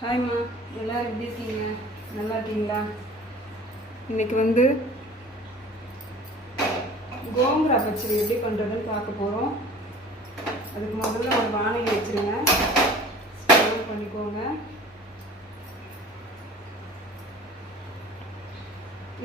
ஹாய்மா, எல்லோரும் எப்படி இருக்கீங்க? நல்லா இருக்கீங்களா? இன்றைக்கி கோங்கரா பச்சடி எப்படி பண்ணுறதுன்னு பார்க்க போகிறோம். அதுக்கு முதல்ல ஒரு வானொலி வச்சுருங்க, ஸ்டவ் பண்ணிக்கோங்க.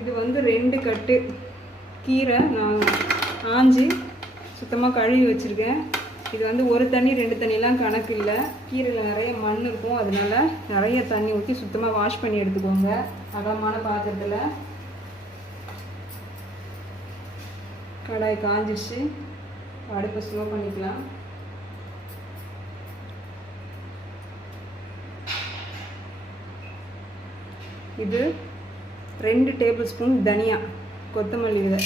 இது 2 கட்டு கீரை நான் ஆஞ்சி சுத்தமாக கழுவி வச்சுருக்கேன். இது ஒரு தண்ணி 2 தண்ணிலாம் கணக்கு இல்லை. கீரையில் நிறைய மண் இருக்கும், அதனால நிறைய தண்ணி ஊற்றி சுத்தமாக வாஷ் பண்ணி எடுத்துக்கோங்க அகலமான பாத்திரத்தில். கடாய் காஞ்சிச்சு, அடுப்பை ஸ்லோ பண்ணிக்கலாம். இது 2 டேபிள் ஸ்பூன் தனியா, கொத்தமல்லி விதை,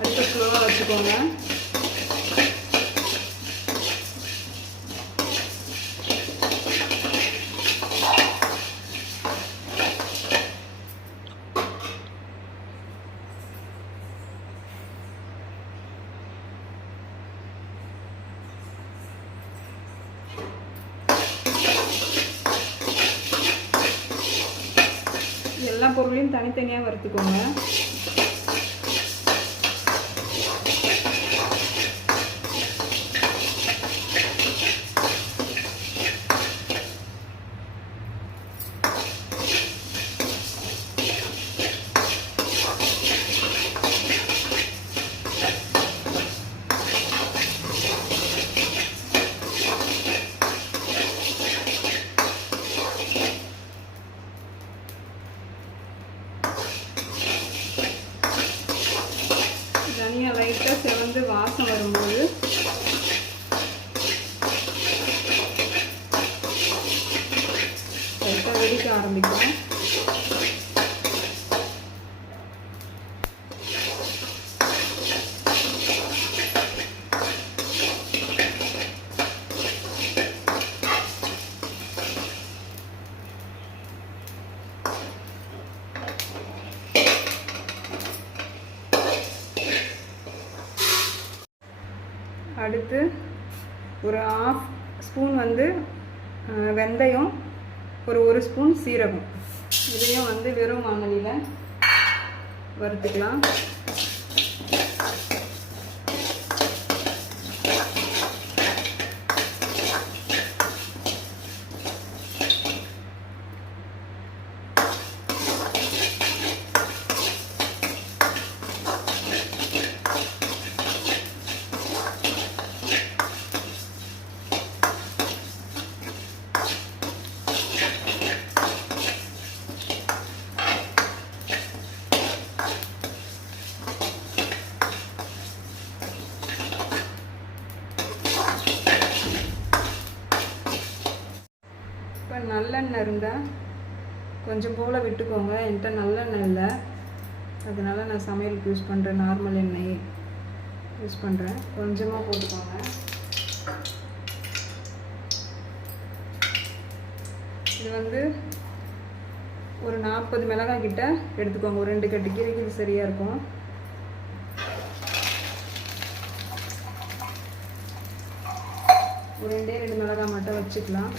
அடுத்த ஸ்லோவாக வச்சுக்கோங்க. எல்லா பொருளையும் தனித்தனியாக வறுத்துக்கோங்க. தனியாக லைட்டாக செவந்து வாசம் வரும்போது லைட்டாக வெடிக்க ஆரம்பிக்கும். அடுத்து ஒரு 1/2 ஸ்பூன் வெந்தயம், ஒரு ஸ்பூன் சீரகம், இதையும் வெறும் வானலியில் வறுத்துக்கலாம். நல்லெண்ணெய் இருந்தால் கொஞ்சம் போல் விட்டுக்கோங்க. என்கிட்ட நல்லெண்ணெய் இல்லை, அதனால நான் சமையலுக்கு யூஸ் பண்ணுறேன், நார்மல் எண்ணெய் யூஸ் பண்ணுறேன். கொஞ்சமாக போட்டுக்கோங்க. இது ஒரு 40 மிளகாய் கிட்ட எடுத்துக்கோங்க. ஒரு 2 கட்டு கீரைக்கு இது சரியாக இருக்கும். ஒரு 2 மிளகாய் மட்டும் வச்சுக்கலாம்.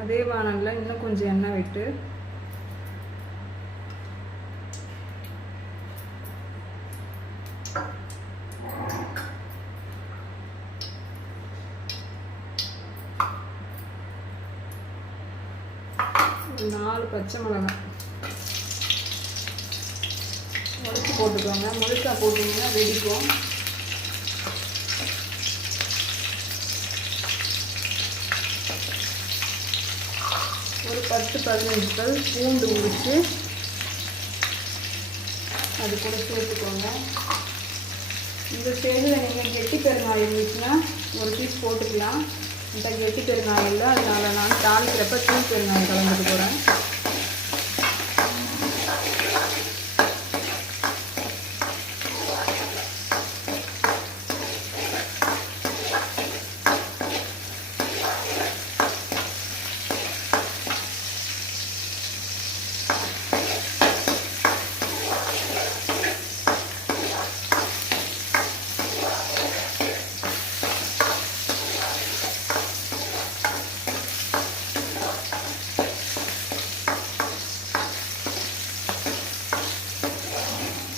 அதே வானலில் இன்னும் கொஞ்சம் எண்ணெய் விட்டு ஒரு 4 பச்சை மிளகாய் உடைச்சி போட்டுக்கோங்க. முழுசாக போட்டிங்கன்னா வெடிக்கும். ஒரு 10-15 பல் பூண்டு உரித்து அது கூட சேர்த்துக்கோங்க. இந்த ஸ்டேஜில் நீங்கள் கெட்டி பெருங்காயம் இருந்துச்சுன்னா ஒரு பீஸ் போட்டுக்கலாம். இந்த கெட்டி பெருங்காயம் இல்லை, அதனால் நான் தாளிக்கிறப்ப தூள் பெருங்காயம் கலந்துட்டு போகிறேன்.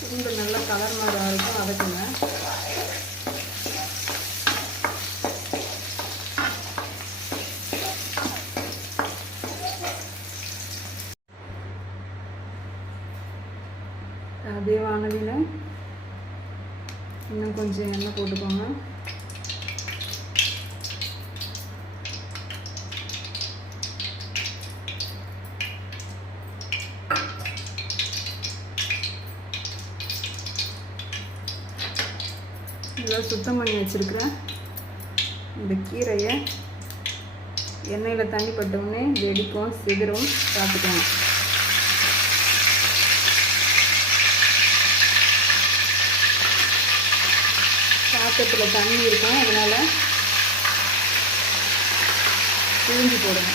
பூண்டு நல்லா கலர் மாதிரி இருக்கும், வதக்குங்க. அதே வானலியில் இன்னும் கொஞ்சம் எண்ணெய் போட்டுக்கோங்க. இதெல்லாம் சுத்தம் பண்ணி வச்சுருக்கிறேன் இந்த கீரையை எண்ணெயில் தண்ணி பட்டவுடனே வெடிக்கும், சிதறும், பார்த்துக்கோங்க. பாத்திரத்தில் தண்ணி இருக்கும், அதனால் பிழிஞ்சு போடுங்க.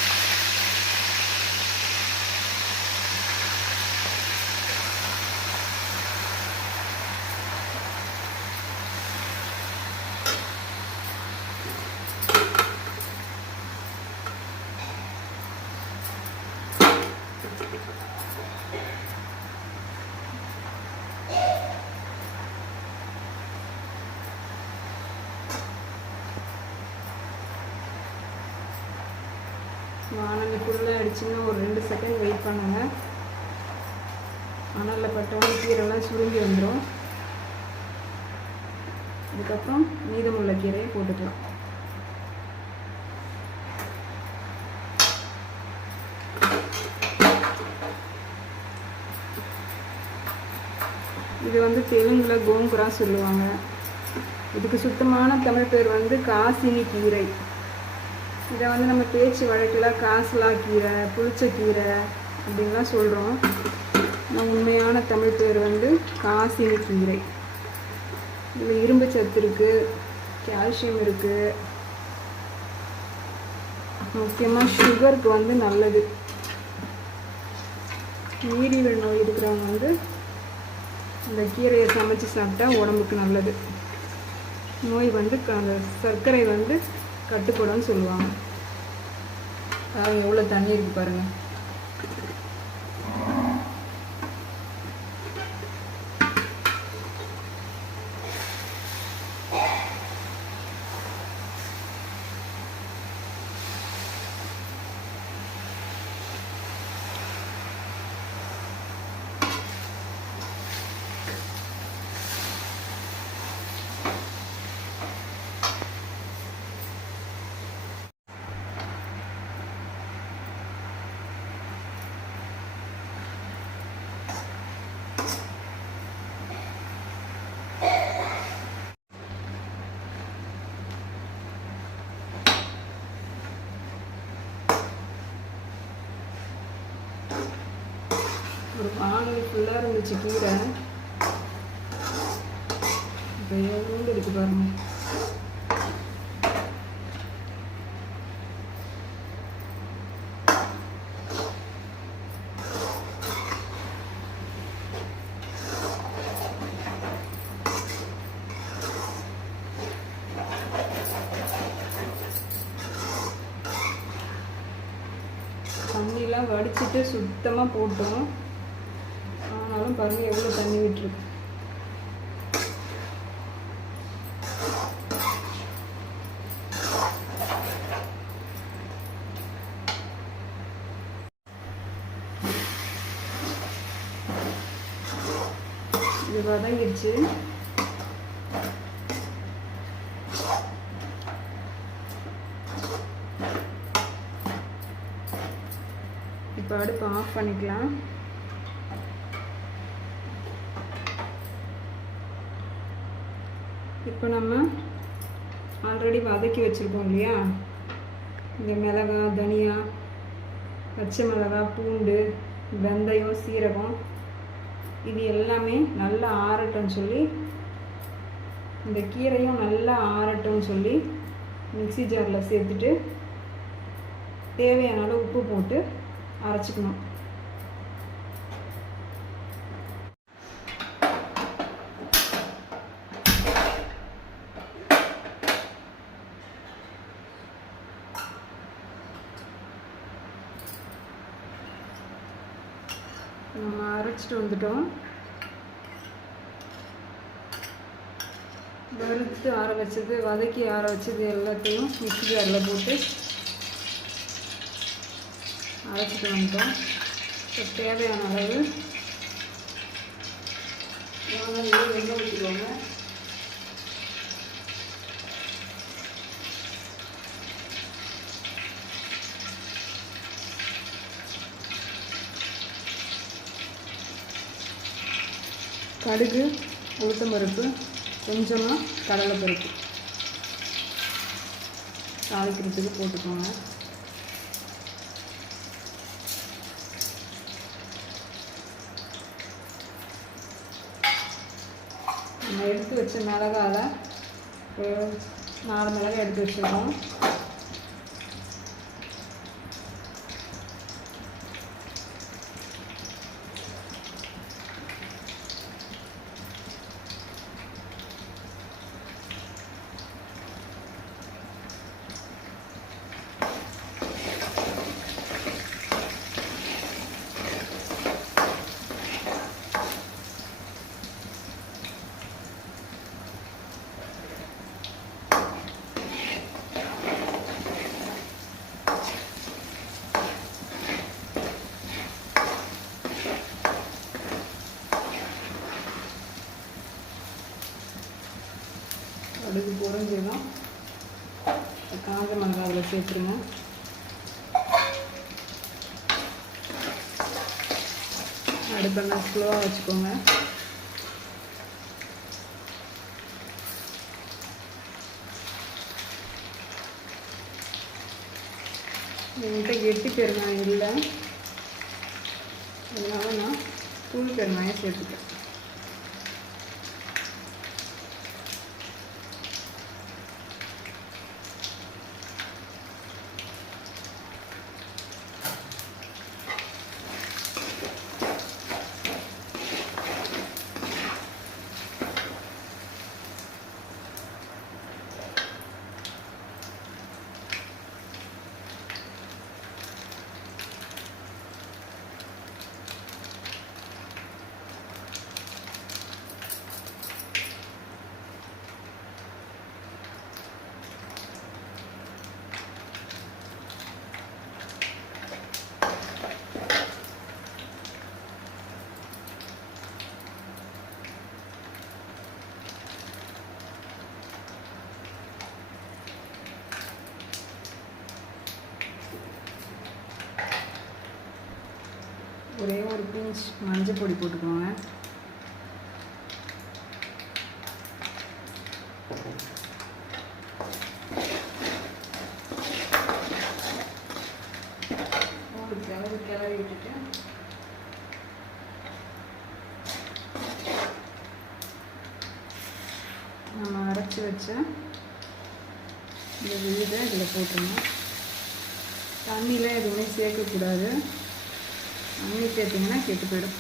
வானலிக்குள்ளே அடிச்சுன்னா ஒரு 2 செகண்ட் வெயிட் பண்ணுங்கள். அனலில் பட்டோன்னு கீரைலாம் சுருங்கி வந்துடும். அதுக்கப்புறம் மீதமுள்ள கீரையை போட்டுக்கலாம். இது வந்து தெலுங்கில் கோங்குரா சொல்லுவாங்க. இதுக்கு சுத்தமான தமிழ் பேர் வந்து காசினி கீரை. இதை வந்து நம்ம பேச்சு வழக்கில் காசலா கீரை, புளிச்ச கீரை அப்படின்லாம் சொல்கிறோம். ஆனால் உண்மையான தமிழ் பேர் வந்து காசினி கீரை. இதில் இரும்பு சத்து இருக்குது, கால்சியம் இருக்குது, முக்கியமாக சுகருக்கு வந்து நல்லது. நீரிழிவு நோய் இருக்கிறவங்க வந்து இந்த கீரையை சமைச்சு சாப்பிட்டா உடம்புக்கு நல்லது. நோய் வந்து அந்த சர்க்கரை வந்து கட்டுப்படன்னு சொல்லுவாங்க. பாருங்கள் எவ்வளோ தண்ணி இருக்குது பாருங்கள். ஒரு வானொலி ஃபுல்லாக இருந்துச்சு கீரை. இப்போ எவ்வளோ இருக்குது பாருங்க. தண்ணிலாம் வடிச்சிட்டு சுத்தமாக போட்டோம். ஆனாலும் பாருங்கள் எவ்வளோ தண்ணி விட்டுருக்கு. இது வதங்கிடுச்சு. இப்போ அடுப்பு ஆஃப் பண்ணிக்கலாம். இப்போ நம்ம ஆல்ரெடி வதக்கி வச்சுருக்கோம் இல்லையா, இந்த மிளகாய், தனியா, பச்சை மிளகாய், பூண்டு, வெந்தயம், சீரகம், இது எல்லாமே நல்லா ஆறட்டும்னு சொல்லி, இந்த கீரையும் நல்லா ஆறட்டும்னு சொல்லி மிக்ஸி ஜாரில் சேர்த்துட்டு தேவையான அளவு உப்பு போட்டு அரைச்சிக்கணும். நம்ம அரைச்சிட்டு வந்துட்டோம். வறுத்து ஆற வச்சது, வதக்கி ஆற வச்சது எல்லாத்தையும் மிக்ஸி ஜாரில் போட்டு அரைச்சிட்டு வந்துட்டோம். தேவையான அளவு எண்ணெய் ஊற்றிடுவாங்க. கடுகு, உளுத்தம்பருப்பு, கொஞ்சமாக கடலைப்பருப்பு தாளிக்கிறதுக்கு போட்டுக்கோங்க. நம்ம எடுத்து வச்ச மிளகால ஒரு 4 மிளகாய் எடுத்து வச்சுருக்கோம். கடுகு பொரிஞ்சதும் காஞ்ச மிளகாய் அதில் சேர்த்துருங்க. அடுப்பை நல்லா ஸ்லோவாக வச்சுக்கோங்க. என்கிட்ட கெட்டி பெருங்காயம் இல்லை, அதனால நான் தூள் பெருங்காயம் சேர்த்துக்கிறேன். ஒரே ஒரு பிஞ்ச் மஞ்சள் பொடி போட்டுக்கோங்க. கிளறி விட்டுட்டு நம்ம அரைச்சி வச்ச இந்த விழுதை இதில் போட்டுருங்க. தண்ணியில் எதுவுமே சேர்க்கக்கூடாது, தண்ணி சேர்த்திங்கன்னா கெட்டு போயிடும்.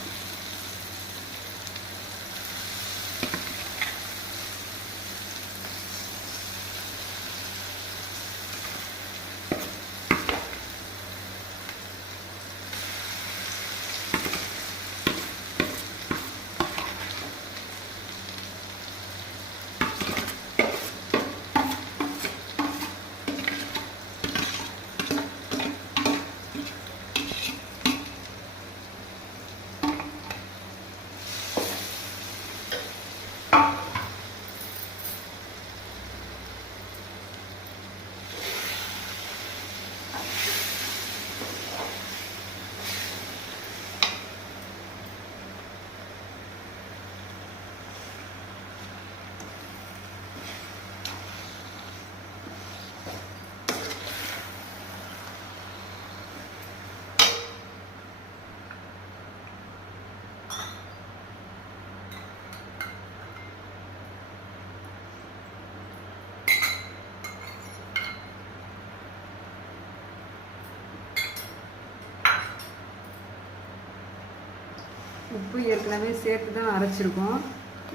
உப்பு ஏற்கனவே சேர்த்து தான் அரைச்சிருக்கோம்.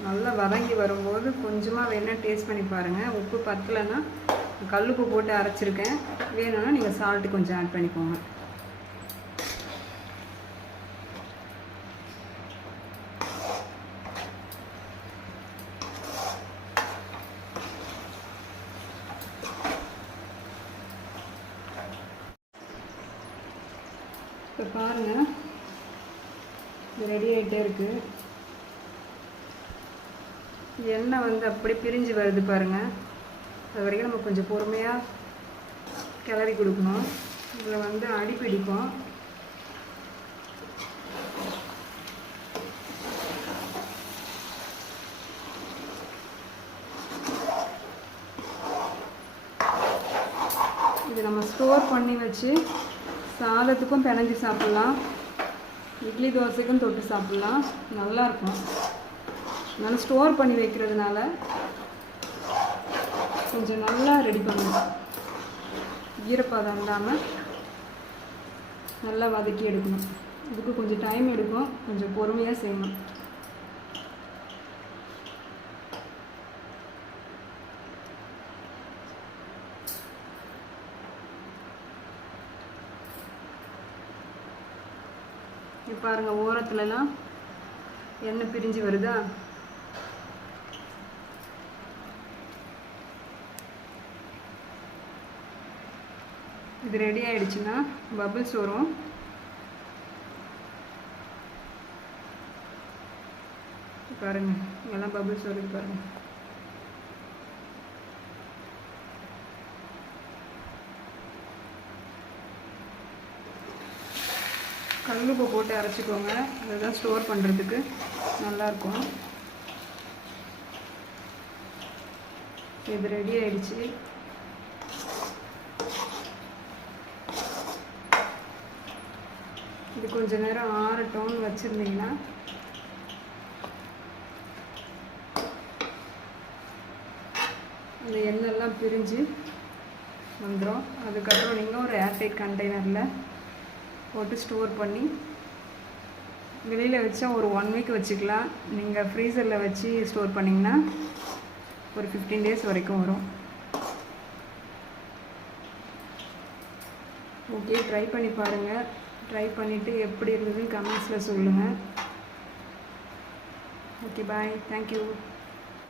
நல்லா வதங்கி வரும்போது கொஞ்சமாக வேணால் டேஸ்ட் பண்ணி பாருங்கள். உப்பு பத்தலைன்னா கல்லுப்பு போட்டு அரைச்சிருக்கேன், வேணும்னா நீங்கள் சால்ட்டு கொஞ்சம் ஆட் பண்ணிக்கோங்க. இப்போ பாருங்கள், இது ரெடி ஆகிட்டே இருக்குது. எண்ணெய் வந்து அப்படி பிரிஞ்சு வருது பாருங்கள். அது வரைக்கும் நம்ம கொஞ்சம் பொறுமையாக கிளறி கொடுக்கணும். இதில் வந்து அடி பிடிக்கும். இது நம்ம ஸ்டோர் பண்ணி வச்சு சாதத்துக்கும் பிணைஞ்சு சாப்பிட்லாம், இட்லி தோசைக்கும் தொட்டு சாப்பிட்லாம், நல்லாயிருக்கும். அதனால் ஸ்டோர் பண்ணி வைக்கிறதுனால கொஞ்சம் நல்லா ரெடி பண்ணணும். ஈரப்பதம் இல்லாமல் நல்லா வதக்கி எடுக்கணும். இதுக்கு கொஞ்சம் டைம் எடுக்கும், கொஞ்சம் பொறுமையாக செய்யணும். பாருங்கள், ஓரத்துலலாம் எண்ணெய் பிரிஞ்சு வருதா? இது ரெடி ஆயிடுச்சுன்னா பபிள்ஸ் வரும். பாருங்கள், இங்கெல்லாம் பபிள்ஸ் வருது பாருங்கள். கல்லுப்பு போட்டு அரைச்சிக்கோங்க, அதுதான் ஸ்டோர் பண்ணுறதுக்கு நல்லாயிருக்கும். இது ரெடி ஆயிடுச்சு. இது கொஞ்ச நேரம் ஆறட்டும்னு வச்சுருந்தீங்கன்னா அந்த எண்ணெய்லாம் பிரிஞ்சு வந்துடும். அதுக்கப்புறம் நீங்கள் ஒரு ஏர்டைட் கண்டெய்னரில் போட்டு ஸ்டோர் பண்ணி வெளியில் வச்சா ஒரு 1 வீக் வச்சுக்கலாம். நீங்கள் ஃப்ரீசரில் வச்சு ஸ்டோர் பண்ணிங்கன்னா ஒரு 15 days வரைக்கும் வரும். ஓகே, ட்ரை பண்ணி பாருங்கள். ட்ரை பண்ணிவிட்டு எப்படி இருந்ததுன்னு கமெண்ட்ஸில் சொல்லுங்கள். ஓகே, பாய், தேங்க்யூ.